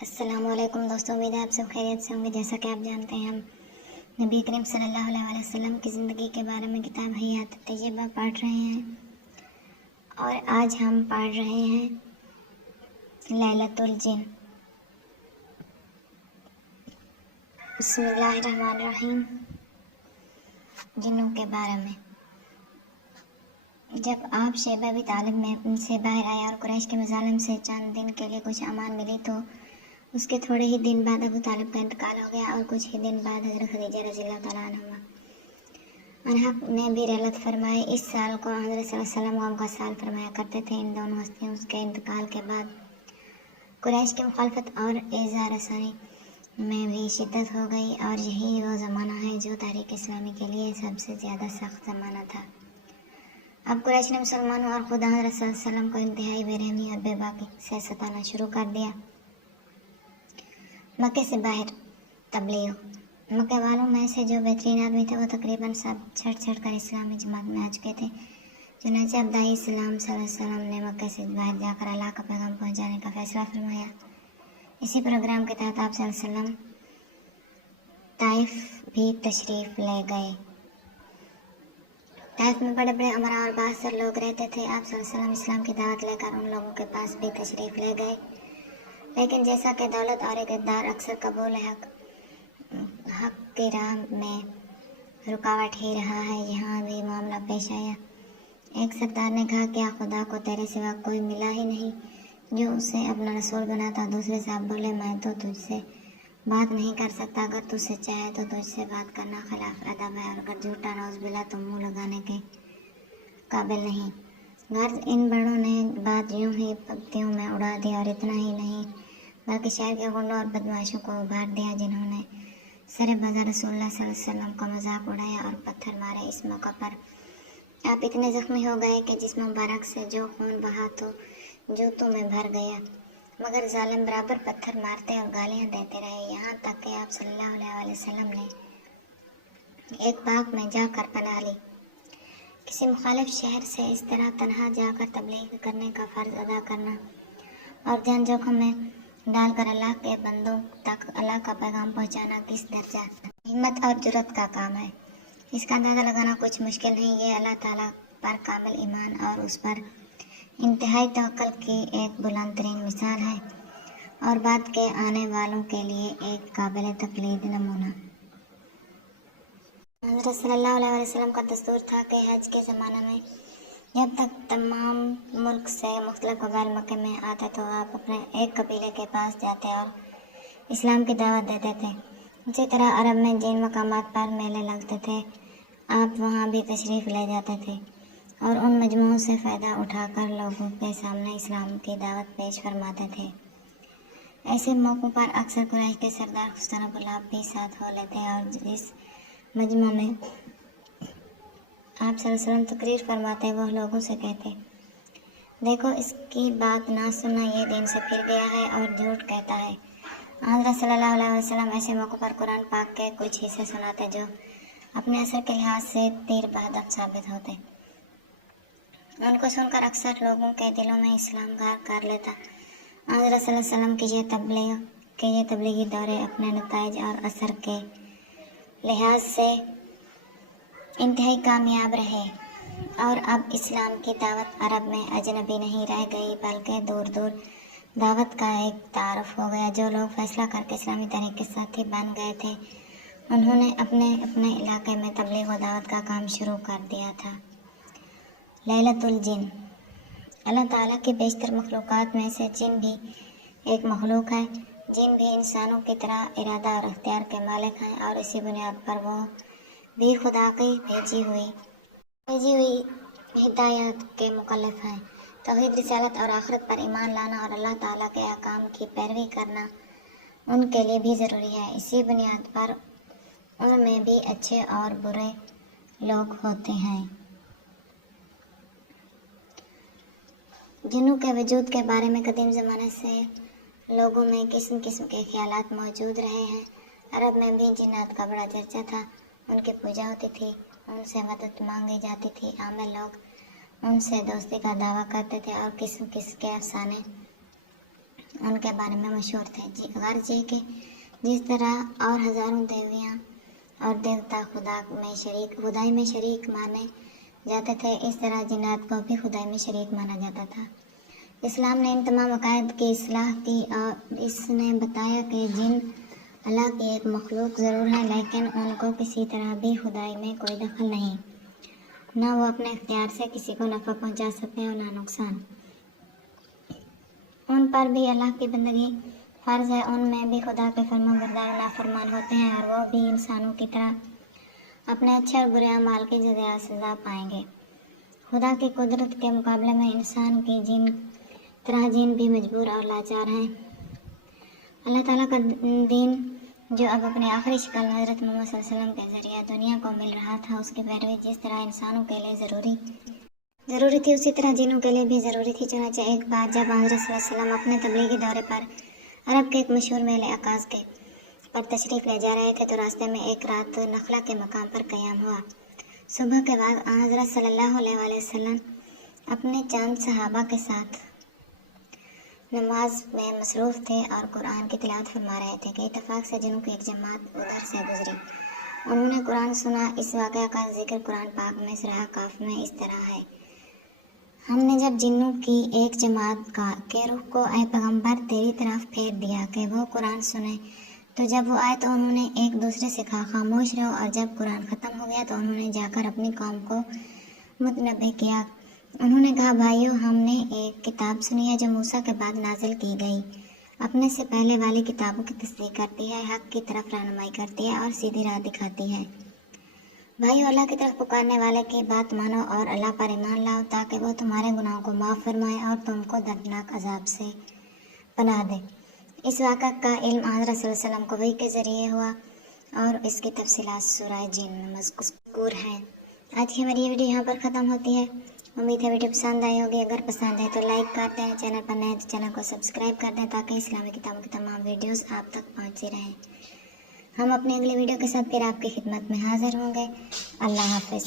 السلام علیکم دوستوں، امید ہے آپ سب خیریت سے ہوں گے۔ جیسا کہ آپ جانتے ہیں، ہم نبی کریم صلی اللہ علیہ وسلم کی زندگی کے بارے میں کتاب حیات طیبہ پڑھ رہے ہیں، اور آج ہم پڑھ رہے ہیں لیلۃ الجن۔ بسم اللہ الرحمن الرحیم۔ جنوں کے بارے میں، جب آپ شیبہ ابی طالب میں سے باہر آیا اور قریش کے مظالم سے چند دن کے لیے کچھ امان ملی، تو اس کے تھوڑے ہی دن بعد ابو طالب کا انتقال ہو گیا، اور کچھ ہی دن بعد حضرت خدیجہ رضی اللہ تعالیٰ عنہا نے بھی رحلت فرمائی۔ اس سال کو حضرت صلی اللہ علیہ وسلم غم کا سال فرمایا کرتے تھے۔ ان دونوں ہستیوں کے انتقال کے بعد قریش کی مخالفت اور ایذا رسانی میں بھی شدت ہو گئی، اور یہی وہ زمانہ ہے جو تحریک اسلامی کے لیے سب سے زیادہ سخت زمانہ تھا۔ اب قریش نے مسلمانوں اور خدا حضرت صلی اللہ علیہ وسلم کو انتہائی بے رحمی اور بے باکی سے ستانا شروع کر دیا۔ مکے سے باہر تبلیغ۔ مکے والوں میں سے جو بہترین آدمی تھے وہ تقریباً سب چھٹ کر اسلامی جماعت میں آ چکے تھے۔ چنانچہ ابتدائی اسلام صلی اللہ علیہ وسلم نے مکے سے باہر جا کر اللہ کا پیغام پہنچانے کا فیصلہ فرمایا۔ اسی پروگرام کے تحت آپ صلی اللہ علیہ وسلم طائف بھی تشریف لے گئے۔ طائف میں بڑے بڑے امراء اور بااثر لوگ رہتے تھے۔ آپ صلی اللہ علیہ وسلم اسلام کی دعوت لے کر ان لوگوں کے پاس بھی تشریف لے گئے، لیکن جیسا کہ دولت اور اقتدار اکثر قبول حق کی راہ میں رکاوٹ ہی رہا ہے، یہاں بھی معاملہ پیش آیا۔ ایک سردار نے کہا، کیا خدا کو تیرے سوا کوئی ملا ہی نہیں جو اسے اپنا رسول بناتا؟ دوسرے صاحب بولے، میں تو تجھ سے بات نہیں کر سکتا، اگر تجھ سے چاہے تو تجھ سے بات کرنا خلاف ادب ہے، اور اگر جھوٹا نعوذ باللہ تو منہ لگانے کے قابل نہیں۔ غرض ان بڑوں نے بات یوں ہی پبتیوں میں اڑا دی، اور اتنا ہی نہیں بلکہ شہر کے غنڈوں اور بدمعاشوں کو ابھار دیا، جنہوں نے سر بازار رسول اللہ صلی اللہ علیہ وسلم کا مذاق اڑایا اور پتھر مارے۔ اس موقع پر آپ اتنے زخمی ہو گئے کہ جسم مبارک سے جو خون بہا تو جوتوں میں بھر گیا، مگر ظالم برابر پتھر مارتے اور گالیاں دیتے رہے، یہاں تک کہ آپ صلی اللہ علیہ وسلم نے ایک باغ میں جا کر پناہ لی۔ کسی مخالف شہر سے اس طرح تنہا جا کر تبلیغ کرنے کا فرض ادا کرنا اور جان جوخم میں ڈال کر اللہ کے بندوں تک اللہ کا پیغام پہنچانا کس درجہ ہمت اور جرأت کا کام ہے، اس کا اندازہ لگانا کچھ مشکل نہیں۔ یہ اللہ تعالیٰ پر کامل ایمان اور اس پر انتہائی توکل کی ایک بلند ترین مثال ہے، اور بعد کے آنے والوں کے لیے ایک قابل تقلید نمونہ۔ حضرت صلی اللہ علیہ وسلم کا دستور تھا کہ حج کے زمانہ میں جب تک تمام ملک سے مختلف قبائل مکے میں آتے تو آپ اپنے ایک قبیلے کے پاس جاتے اور اسلام کی دعوت دیتے تھے۔ اسی طرح عرب میں جن مقامات پر میلے لگتے تھے، آپ وہاں بھی تشریف لے جاتے تھے، اور ان مجموعوں سے فائدہ اٹھا کر لوگوں کے سامنے اسلام کی دعوت پیش فرماتے تھے۔ ایسے موقعوں پر اکثر قریش کے سردار خسرو بلاب بھی ساتھ ہو لیتے، اور جس مجمع میں آپ صلی اللہ علیہ وسلم تقریر فرماتے وہ لوگوں سے کہتے، دیکھو اس کی بات نہ سننا، یہ دین سے پھر گیا ہے اور جھوٹ کہتا ہے۔ حضرت صلی اللہ علیہ وسلم ایسے موقع پر قرآن پاک کے کچھ حصے سناتے جو اپنے اثر کے لحاظ سے تیر بہدف ثابت ہوتے۔ ان کو سن کر اکثر لوگوں کے دلوں میں اسلام گھر کر لیتا۔ حضرت صلی اللہ علیہ وسلم کی یہ تبلیغی دورے اپنے نتائج اور اثر کے لحاظ سے انتہائی کامیاب رہے، اور اب اسلام کی دعوت عرب میں اجنبی نہیں رہ گئی، بلکہ دور دور دعوت کا ایک تعارف ہو گیا۔ جو لوگ فیصلہ کر کے اسلامی تحریک کے ساتھی بن گئے تھے، انہوں نے اپنے اپنے علاقے میں تبلیغ و دعوت کا کام شروع کر دیا تھا۔ لیلۃ الجن۔ اللہ تعالیٰ کی بیشتر مخلوقات میں سے جن بھی ایک مخلوق ہے۔ جن بھی انسانوں کی طرح ارادہ اور اختیار کے مالک ہیں، اور اسی بنیاد پر وہ بھی خدا کی بھیجی ہوئی ہدایت کے مکلف ہیں۔ توحید، رسالت اور آخرت پر ایمان لانا اور اللہ تعالیٰ کے احکام کی پیروی کرنا ان کے لیے بھی ضروری ہے۔ اسی بنیاد پر ان میں بھی اچھے اور برے لوگ ہوتے ہیں۔ جنوں کے وجود کے بارے میں قدیم زمانے سے لوگوں میں قسم قسم کے خیالات موجود رہے ہیں۔ عرب میں بھی جنات کا بڑا چرچا تھا، ان کی پوجا ہوتی تھی، ان سے مدد مانگی جاتی تھی، عام لوگ ان سے دوستی کا دعویٰ کرتے تھے، اور قسم قسم کے افسانے ان کے بارے میں مشہور تھے، غرض یہ کہ جس طرح اور ہزاروں دیویاں اور دیوتا خدائی میں شریک مانے جاتے تھے، اس طرح جنات کو بھی خدائی میں شریک مانا جاتا تھا۔ اسلام نے ان تمام عقائد کی اصلاح کی اور اس نے بتایا کہ جن اللہ کی ایک مخلوق ضرور ہے، لیکن ان کو کسی طرح بھی خدائی میں کوئی دخل نہیں، نہ وہ اپنے اختیار سے کسی کو نفع پہنچا سکتے اور نہ نقصان۔ ان پر بھی اللہ کی بندگی فرض ہے، ان میں بھی خدا کے فرما بردار نافرمان ہوتے ہیں، اور وہ بھی انسانوں کی طرح اپنے اچھے اور برے اعمال کی جزا سزا پائیں گے۔ خدا کی قدرت کے مقابلے میں انسان کی طرح جن بھی مجبور اور لاچار ہیں۔ اللہ تعالیٰ کا دین جو اب اپنی آخری شکل میں حضرت محمد صلی اللہ علیہ وسلم کے ذریعہ دنیا کو مل رہا تھا، اس کی پیروی جس طرح انسانوں کے لیے ضروری تھی، اسی طرح جنوں کے لیے بھی ضروری تھی۔ چنانچہ ایک بار جب حضرت صلی اللہ علیہ وسلم اپنے تبلیغی دورے پر عرب کے ایک مشہور میلے عکاظ پر تشریف لے جا رہے تھے تو راستے میں ایک رات نخلا کے مقام پر قیام ہوا۔ صبح کے بعد حضرت صلی اللہ علیہ وسلم اپنے چند صحابہ کے ساتھ نماز میں مصروف تھے اور قرآن کی تلاوت فرما رہے تھے کہ اتفاق سے جنوں کی ایک جماعت ادھر سے گزری۔ انہوں نے قرآن سنا۔ اس واقعہ کا ذکر قرآن پاک میں سورہ کاف میں اس طرح ہے: ہم نے جب جنوں کی ایک جماعت کے رخ کو اے پیغمبر تیری طرف پھیر دیا کہ وہ قرآن سنیں، تو جب وہ آئے تو انہوں نے ایک دوسرے سے کہا خاموش رہو، اور جب قرآن ختم ہو گیا تو انہوں نے جا کر اپنی قوم کو متنبہ کیا۔ انہوں نے کہا بھائیو، ہم نے ایک کتاب سنی ہے جو موسیٰ کے بعد نازل کی گئی، اپنے سے پہلے والی کتابوں کی تصدیق کرتی ہے، حق کی طرف رہنمائی کرتی ہے اور سیدھی راہ دکھاتی ہے۔ بھائیو، اللہ کی طرف پکارنے والے کی بات مانو اور اللہ پر ایمان لاؤ تاکہ وہ تمہارے گناہوں کو معاف فرمائے اور تم کو دردناک عذاب سے پناہ دے۔ اس واقعہ کا علم حضرت صلی اللہ علیہ وسلم کو وحی کے ذریعے ہوا اور اس کی تفصیلات سورہ جن میں مذکور ہیں۔ آج کی ہماری یہ ویڈیو یہاں پر ختم ہوتی ہے۔ امید ہے ویڈیو پسند آئی ہوگی۔ اگر پسند ہے تو لائک کر دیں، چینل پر نئے تو چینل کو سبسکرائب کر دیں تاکہ اسلامی کتابوں کی تمام ویڈیوز آپ تک پہنچتی رہیں۔ ہم اپنی اگلی ویڈیو کے ساتھ پھر آپ کی خدمت میں حاضر ہوں گے۔ اللہ حافظ۔